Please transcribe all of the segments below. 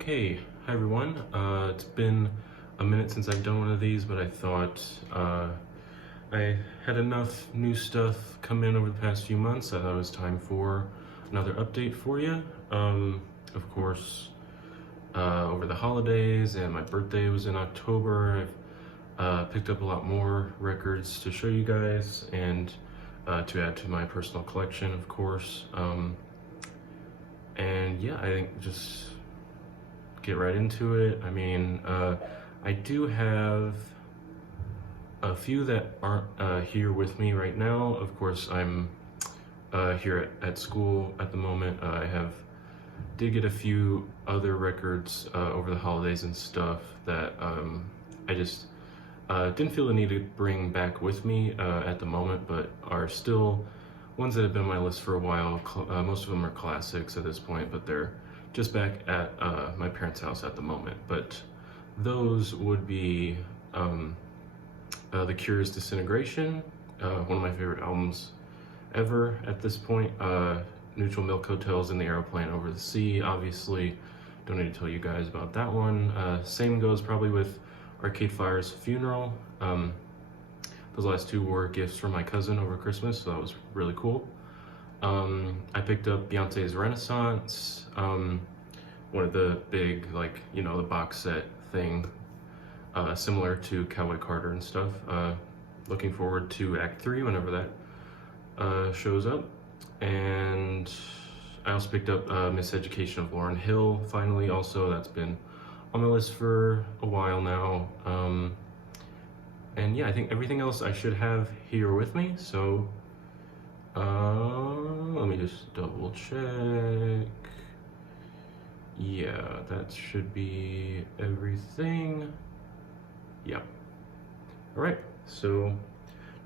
Okay, hi everyone. It's been a minute since I've done one of these, but I thought I had enough new stuff come in over the past few months. I thought it was time for another update for you. Of course, over the holidays and my birthday was in October, I've picked up a lot more records to show you guys and to add to my personal collection, of course. And yeah, I think just get right into it. I mean, I do have a few that aren't here with me right now. Of course, I'm here at school at the moment. Did get a few other records over the holidays and stuff that I just didn't feel the need to bring back with me at the moment, but are still ones that have been on my list for a while. Most of them are classics at this point, but they're just back at my parents' house at the moment. But those would be The Cure's Disintegration, one of my favorite albums ever at this point. Neutral Milk Hotels in the Aeroplane Over the Sea, obviously. Don't need to tell you guys about that one. Same goes probably with Arcade Fire's Funeral. Those last two were gifts from my cousin over Christmas, so that was really cool. I picked up Beyonce's Renaissance, one of the big, like, you know, the box set thing, similar to Cowboy Carter and stuff. Looking forward to Act 3 whenever that shows up. And I also picked up Miseducation of Lauryn Hill, finally, also. That's been on my list for a while now. And yeah, I think everything else I should have here with me, so let me just double check. Yeah, that should be everything. Yeah. All right, so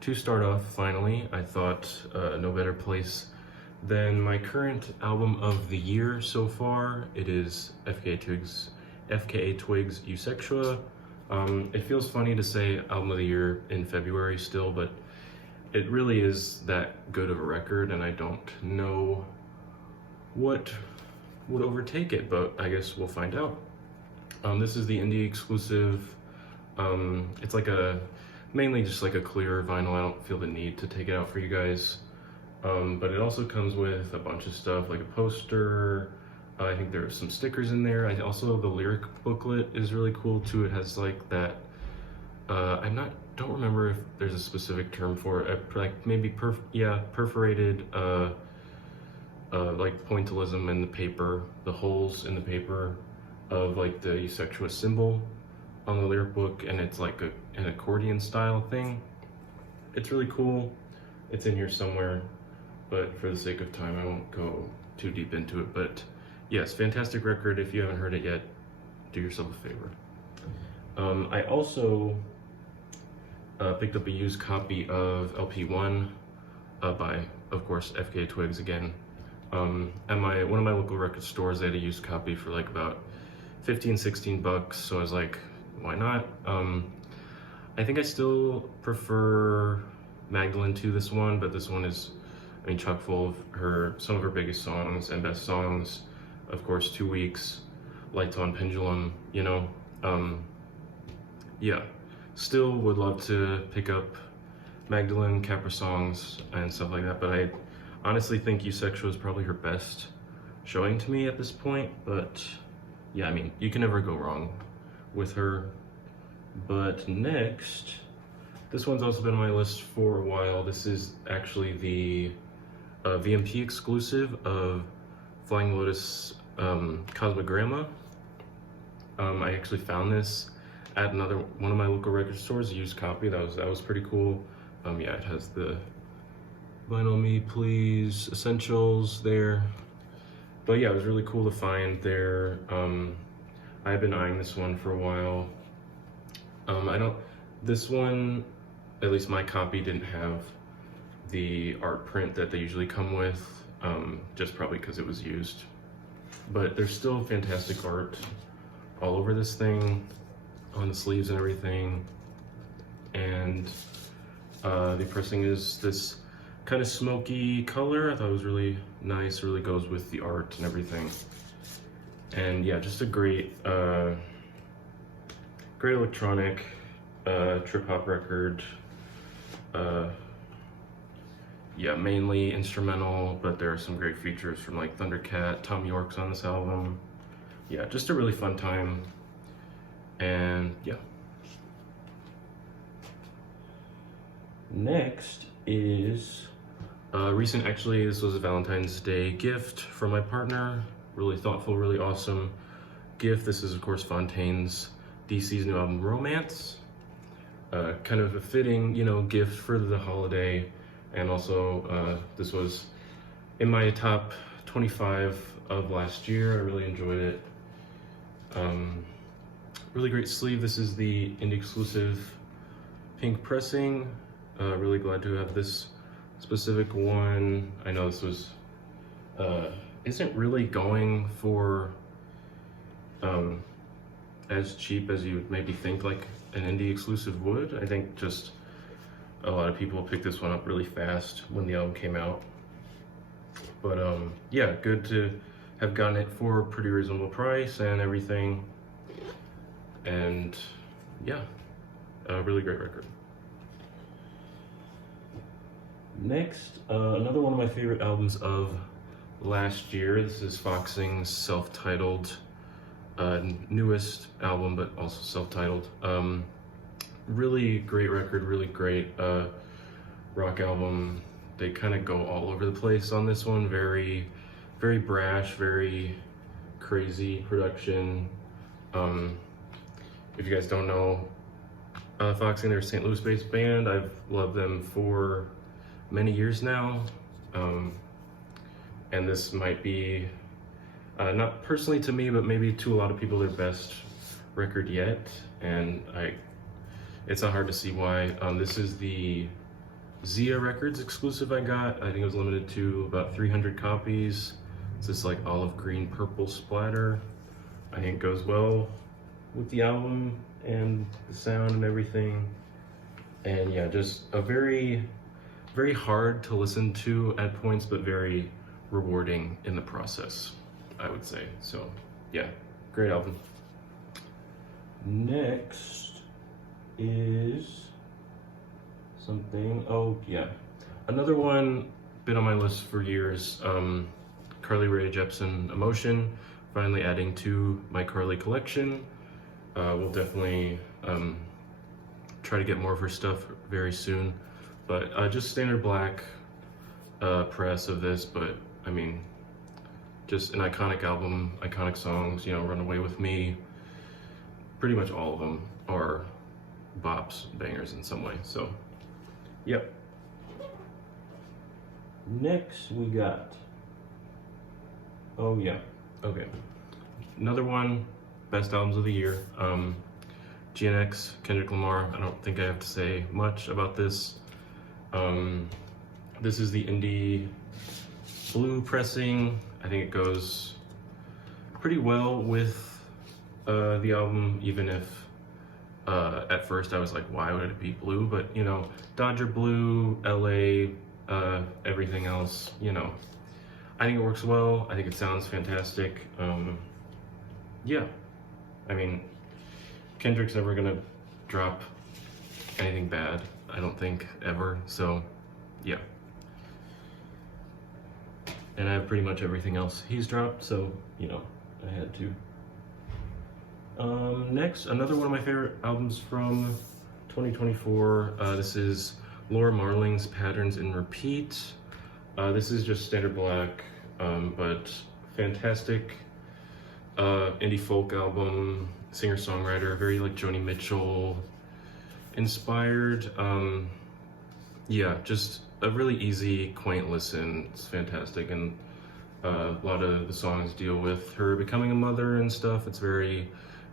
to start off, finally, I thought no better place than my current album of the year so far. It is FKA Twigs' Eusexua. It feels funny to say album of the year in February still, but it really is that good of a record, and I don't know what would overtake it, but I guess we'll find out. This is the indie exclusive. It's like mainly just like a clear vinyl. I don't feel the need to take it out for you guys. But it also comes with a bunch of stuff, like a poster. I think there are some stickers in there. Also, the lyric booklet is really cool too. It has like that, don't remember if there's a specific term for it, like maybe perforated, like pointillism in the paper, the holes in the paper of like the Eusexua symbol on the lyric book, and it's like an accordion style thing. It's really cool. It's in here somewhere, but for the sake of time, I won't go too deep into it. But yes, fantastic record. If you haven't heard it yet, do yourself a favor. I also picked up a used copy of LP1 by, of course, FKA Twigs again. At one of my local record stores, they had a used copy for like about 15, 16 bucks. So I was like, why not? I think I still prefer Magdalene to this one, but this one is, I mean, chock full of some of her biggest songs and best songs. Of course, 2 Weeks, Lights on Pendulum, you know. Yeah, still would love to pick up Magdalene, Capra songs, and stuff like that, but I honestly think Eusexua is probably her best showing to me at this point. But yeah, I mean, you can never go wrong with her. But next, this one's also been on my list for a while. This is actually the VMP exclusive of Flying Lotus Cosmogramma. I actually found this at one of my local record stores, a used copy. That was pretty cool. Yeah, it has the Vinyl Me Please Essentials there. But yeah, it was really cool to find there. I've been eyeing this one for a while. This one, at least my copy, didn't have the art print that they usually come with, just probably because it was used. But there's still fantastic art all over this thing, on the sleeves and everything. And the pressing is this kind of smoky color. I thought it was really nice, really goes with the art and everything. And yeah, just a great great electronic trip hop record. Yeah, mainly instrumental, but there are some great features from like Thundercat, Tom York's on this album. Yeah, just a really fun time. And yeah. Next is recent, actually, this was a Valentine's Day gift from my partner. Really thoughtful, really awesome gift. This is, of course, Fontaines D.C.'s new album, Romance. Kind of a fitting, you know, gift for the holiday. And also, this was in my top 25 of last year. I really enjoyed it. Really great sleeve. This is the indie exclusive pink pressing. Really glad to have this specific one. I know this was isn't really going for as cheap as you would maybe think like an indie exclusive would. I think just a lot of people picked this one up really fast when the album came out. But yeah, good to have gotten it for a pretty reasonable price and everything. And yeah, a really great record. Next, another one of my favorite albums of last year. This is Foxing's self-titled, newest album, but also self-titled. Really great record, really great rock album. They kind of go all over the place on this one. Very, very brash, very crazy production. If you guys don't know, Foxing, they're a St. Louis-based band. I've loved them for many years now, and this might be not personally to me, but maybe to a lot of people, their best record yet. And it's not hard to see why. This is the Zia Records exclusive I got. I think it was limited to about 300 copies. It's this like olive green purple splatter. I think it goes well with the album and the sound and everything. And yeah, just a very hard to listen to at points, but very rewarding in the process, I would say. So yeah, great album. Next is something, oh yeah, another one been on my list for years. Carly Rae Jepsen, Emotion, finally adding to my Carly collection. We'll definitely try to get more of her stuff very soon. But just standard black press of this, but I mean, just an iconic album, iconic songs, you know, Run Away With Me. Pretty much all of them are bops, bangers in some way, so, yep. Next we got, oh yeah, okay. Another one, best albums of the year. GNX, Kendrick Lamar. I don't think I have to say much about this. This is the indie blue pressing. I think it goes pretty well with the album, even if at first I was like, why would it be blue? But you know, Dodger blue, LA, everything else, you know, I think it works well. I think it sounds fantastic. Yeah, I mean, Kendrick's never gonna drop anything bad, I don't think, ever, so yeah. And I have pretty much everything else he's dropped, so, you know, I had to. Next, another one of my favorite albums from 2024. This is Laura Marling's Patterns in Repeat. This is just standard black, but fantastic indie folk album, singer-songwriter, very like Joni Mitchell inspired. Yeah, just a really easy, quaint listen. It's fantastic, and a lot of the songs deal with her becoming a mother and stuff. It's very,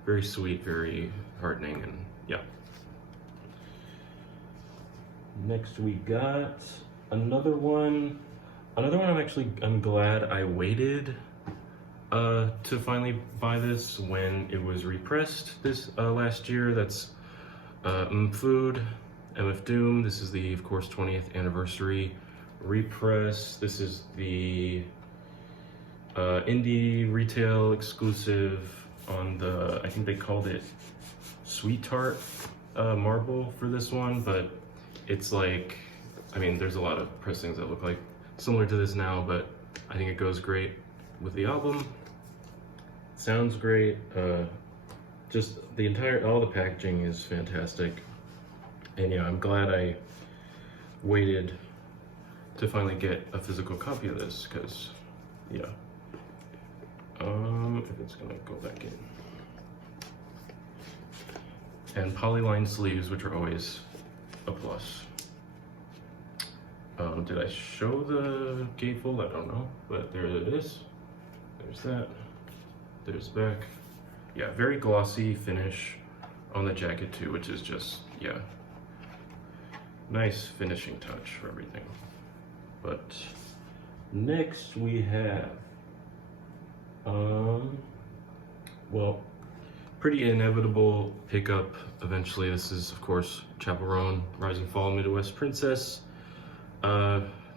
very sweet, very heartening, and yeah. Next we got another one. I'm glad I waited to finally buy this when it was repressed this last year. That's Food, MF Doom. This is the, of course, 20th anniversary repress. This is the indie retail exclusive on the, I think they called it Sweet Tart marble for this one, but it's like, I mean, there's a lot of pressings that look like similar to this now, but I think it goes great with the album. Sounds great. Just all the packaging is fantastic. And yeah, I'm glad I waited to finally get a physical copy of this, because yeah. If it's gonna go back in. And polyline sleeves, which are always a plus. Did I show the gatefold? I don't know, but there it is. There's that. There's back. Yeah, very glossy finish on the jacket too, which is just, yeah, nice finishing touch for everything. But next we have, well, pretty inevitable pickup eventually. This is, of course, Chappell Roan, Rise and Fall Midwest Princess.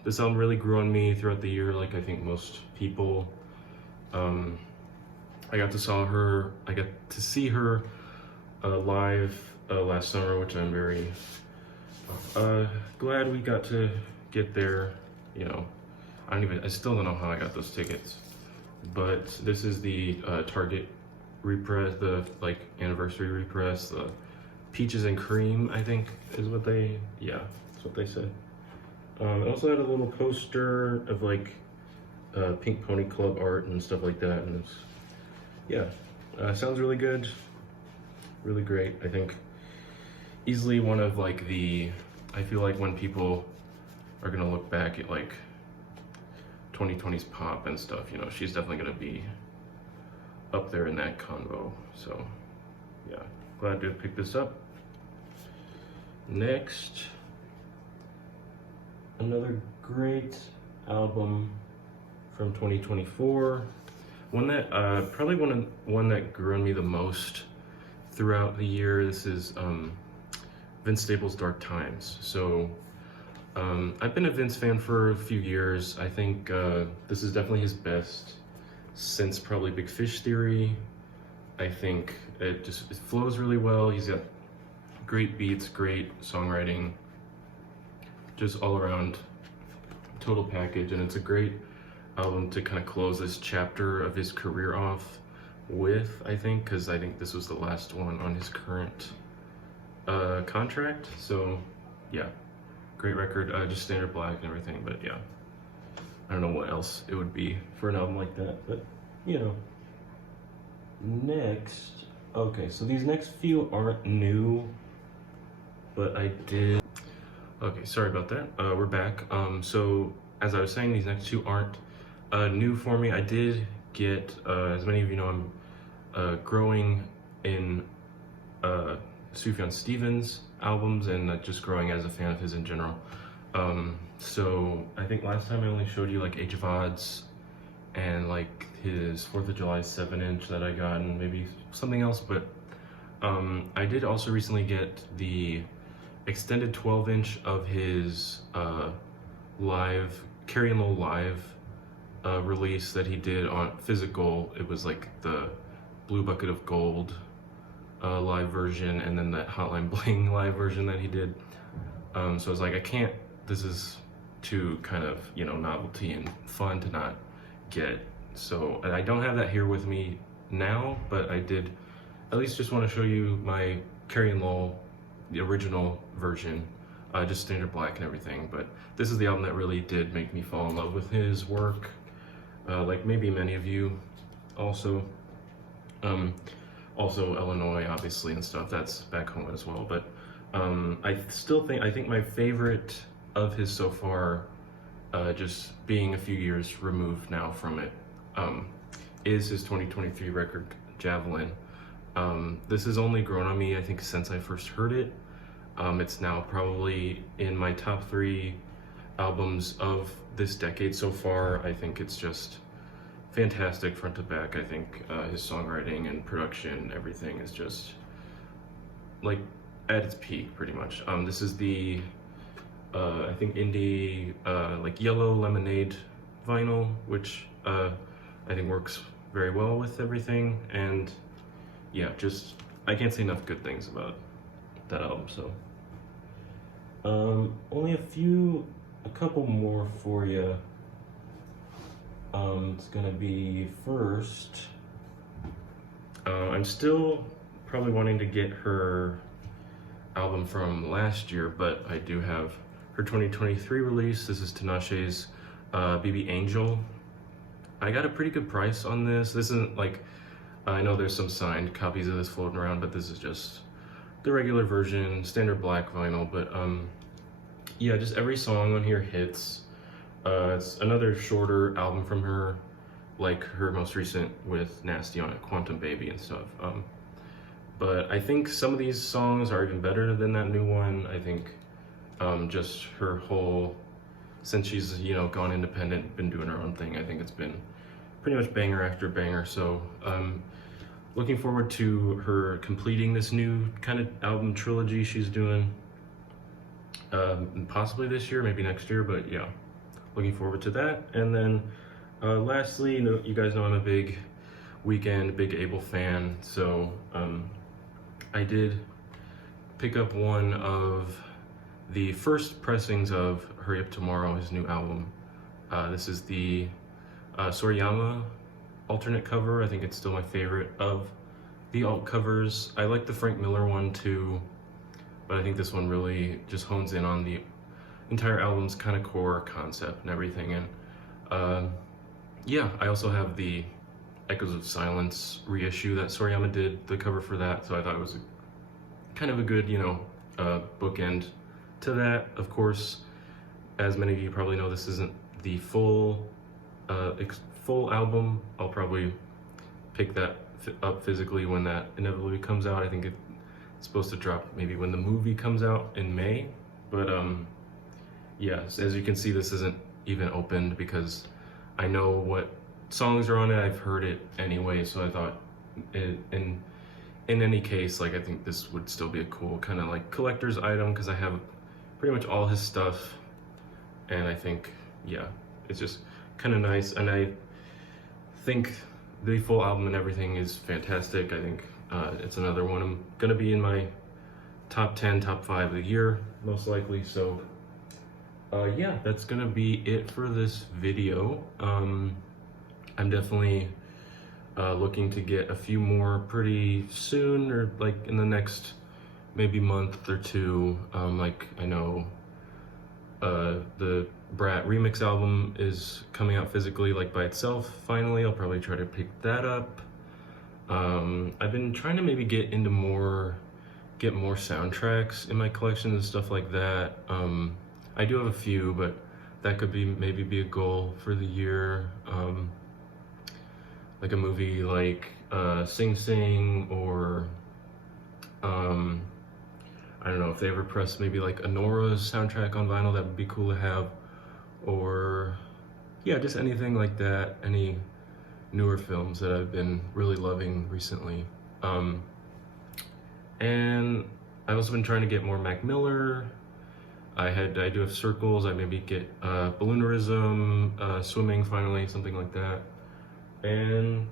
This album really grew on me throughout the year, like I think most people. I got to see her live last summer, which I'm very glad we got to get there. You know, I still don't know how I got those tickets, but this is the Target repress, the like anniversary repress, the Peaches and Cream, I think is what they, yeah, that's what they said. It also had a little poster of like Pink Pony Club art and stuff like that, and it's, yeah, sounds really good, really great. I think easily one of like I feel like when people are gonna look back at like 2020's pop and stuff, you know, she's definitely gonna be up there in that convo. So yeah, glad to pick this up. Next, another great album from 2024. One that probably one that grew on me the most throughout the year. This is Vince Staples' Dark Times. So I've been a Vince fan for a few years. I think this is definitely his best since probably Big Fish Theory. I think it flows really well. He's got great beats, great songwriting, just all around total package, and it's a great album to kind of close this chapter of his career off with, I think, because I think this was the last one on his current contract. So yeah, great record, just standard black and everything, but yeah, I don't know what else it would be for an album like that, but you know. Next, okay, so these next few aren't new, but I did, okay, sorry about that, we're back. So as I was saying, these next two aren't new for me. I did get, as many of you know, I'm growing in Sufjan Stevens albums, and just growing as a fan of his in general. So I think last time I only showed you like Age of Odds and like his 4th of July 7-inch that I got, and maybe something else, but I did also recently get the extended 12-inch of his live, Carrie and Lowell live release that he did on physical. It was like the Blue Bucket of Gold live version, and then that Hotline Bling live version that he did. So I was like, this is too kind of, you know, novelty and fun to not get. So I don't have that here with me now, but I did at least just want to show you my Carrie and Lowell, the original version, just standard black and everything. But this is the album that really did make me fall in love with his work, like maybe many of you also. Also Illinois, obviously, and stuff, that's back home as well. But I think my favorite of his so far, just being a few years removed now from it, is his 2023 record, Javelin. This has only grown on me, I think, since I first heard it. It's now probably in my top 3 albums of this decade so far. I think it's just fantastic front to back. I think his songwriting and production, everything is just like at its peak pretty much. This is the I think indie like Yellow Lemonade vinyl, which I I think works very well with everything, and yeah, just I can't say enough good things about that album. So only a couple more for you. It's gonna be first. I'm still probably wanting to get her album from last year, but I do have her 2023 release. This is Tinashe's BB Angel. I got a pretty good price on this. This isn't like, I know there's some signed copies of this floating around, but this is just the regular version, standard black vinyl. But yeah, just every song on here hits. It's another shorter album from her, like her most recent with Nasty on it, Quantum Baby and stuff. But I think some of these songs are even better than that new one. I think just her whole, since she's, you know, gone independent, been doing her own thing, I think it's been pretty much banger after banger. So looking forward to her completing this new kind of album trilogy she's doing, possibly this year, maybe next year, but yeah, looking forward to that. And then lastly, you guys know I'm a big Weeknd, big Abel fan, so I did pick up one of the first pressings of Hurry Up Tomorrow, his new album. This is the Sorayama alternate cover. I think it's still my favorite of the alt covers. I like the Frank Miller one too, but I think this one really just hones in on the entire album's kind of core concept and everything. And yeah, I also have the Echoes of Silence reissue that Sorayama did the cover for that, so I thought it was kind of a good, you know, bookend to that. Of course, as many of you probably know, this isn't the full album. I'll probably pick that up physically when that inevitably comes out. I think it's supposed to drop maybe when the movie comes out in May, but yeah, as you can see, this isn't even opened because I know what songs are on it. I've heard it anyway, so I thought in any case, like, I think this would still be a cool kind of like collector's item because I have pretty much all his stuff, and I think, yeah, it's just kind of nice. And I think the full album and everything is fantastic. I think it's another one I'm gonna be in my top 10, top 5 of the year, most likely. So yeah, that's gonna be it for this video. I'm definitely looking to get a few more pretty soon, or like in the next maybe month or two. Like, I know the Brat remix album is coming out physically, like by itself finally. I'll probably try to pick that up. I've been trying to maybe get more soundtracks in my collection and stuff like that. I do have a few, but that could maybe be a goal for the year. Like a movie like Sing Sing, or I don't know if they ever press maybe like Anora's soundtrack on vinyl. That would be cool to have. Or yeah, just anything like that, any newer films that I've been really loving recently. And I've also been trying to get more Mac Miller. I do have Circles. I maybe get Balloonerism, Swimming finally, something like that. And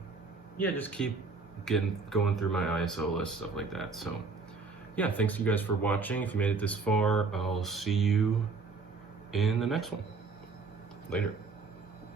yeah, just keep going through my ISO list, stuff like that. So yeah, thanks you guys for watching. If you made it this far, I'll see you in the next one. Later.